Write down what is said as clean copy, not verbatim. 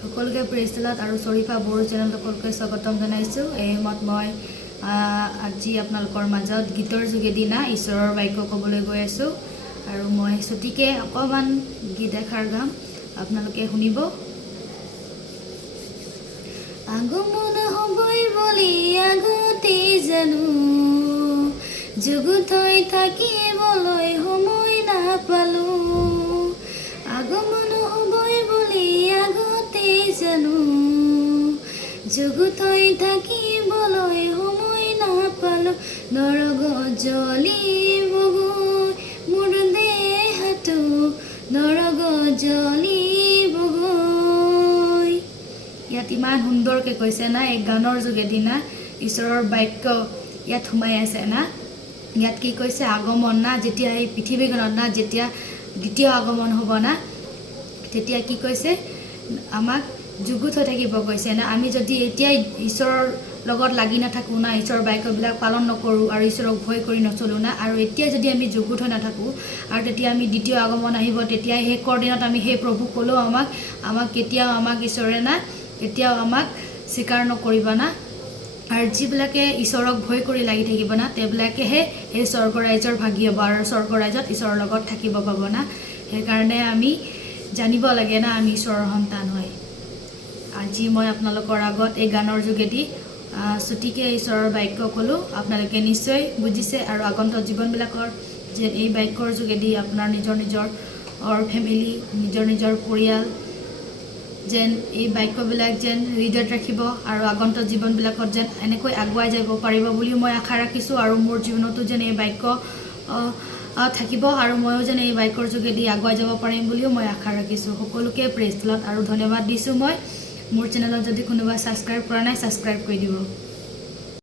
সকলোকে প্ৰেজ দিলত আৰু শৰীফা বড়ো চেনেল সকলোকে স্বাগতম জনাইছোঁ। এই মত মই আজি আপোনালোকৰ মাজত গীতৰ যোগেদি না ঈশ্বৰৰ বাক্য ক'বলৈ গৈ আছোঁ আৰু মই ছুটিকে অকণমান গীত এষাৰ গাম, আপোনালোকে শুনিব। আগমন হ'বই বুলি আগতে জানো, যুগুত হৈ থাকিবলৈ সময় নাপালোঁ। আগমন হ'বই বুলি আগতে জানো, যুগুত হৈ থাকিবলৈ সময় নাপালোঁ। নৰগ জ্বলিবগৈ মোৰ দেহটো, নৰগ জ্বলিবগৈ। ইয়াত ইমান সুন্দৰকৈ কৈছে না, এই গানৰ যোগেদি না ঈশ্বৰৰ বাক্য ইয়াত সোমাই আছে না। ইয়াত কি কৈছে, আগমন না, যেতিয়া এই পৃথিৱীখনত না যেতিয়া দ্বিতীয় আগমন হ'ব না, তেতিয়া কি কৈছে, আমাক যুগুত হৈ থাকিব কৈছে না। আমি যদি এতিয়াই ঈশ্বৰৰ লগত লাগি নাথাকোঁ না, ঈশ্বৰৰ বাক্যবিলাক পালন নকৰোঁ আৰু ঈশ্বৰক ভয় কৰি নচলোঁ না, আৰু এতিয়া যদি আমি যুগুত হৈ নাথাকোঁ আৰু তেতিয়া আমি দ্বিতীয় আগমন আহিব, তেতিয়া শেষৰ দিনত আমি সেই প্ৰভুক ক'লেও আমাক কেতিয়াও আমাক ঈশ্বৰে না কেতিয়াও আমাক স্বীকাৰ নকৰিব না। আৰু যিবিলাকে ঈশ্বৰক ভয় কৰি লাগি থাকিব না, তেওঁবিলাকেহে সেই স্বৰ্গ ৰাজ্যৰ ভাগি হ'ব আৰু স্বৰ্গ ৰাজ্যত ঈশ্বৰৰ লগত থাকিব পাব না। সেইকাৰণে আমি জানিব লাগে না আমি ঈশ্বৰৰ সন্তান হয়। আজি মই আপোনালোকৰ আগত এই গানৰ যোগেদি ছুটিকে ঈশ্বৰৰ বাক্য ক'লোঁ। আপোনালোকে নিশ্চয় বুজিছে আৰু আগন্তুক জীৱনবিলাকৰ যে এই বাক্যৰ যোগেদি আপোনাৰ নিজৰ ফেমিলি, নিজৰ পৰিয়াল যেন এই বাক্যবিলাক যেন হৃদয়ত ৰাখিব আৰু আগন্তুক জীৱনবিলাকত যেন এনেকৈ আগুৱাই যাব পাৰিব বুলিও মই আশা ৰাখিছোঁ। আৰু মোৰ জীৱনতো যেন এই বাক্য থাকিব আৰু ময়ো যেন এই বাক্যৰ যোগেদি আগুৱাই যাব পাৰিম বুলিও মই আশা ৰাখিছোঁ। সকলোকে প্ৰেজ দিলত আৰু ধন্যবাদ দিছোঁ। মই মোৰ চেনেলত যদি কোনোবাই ছাবস্ক্ৰাইব কৰা নাই, ছাবস্ক্ৰাইব কৰি দিব।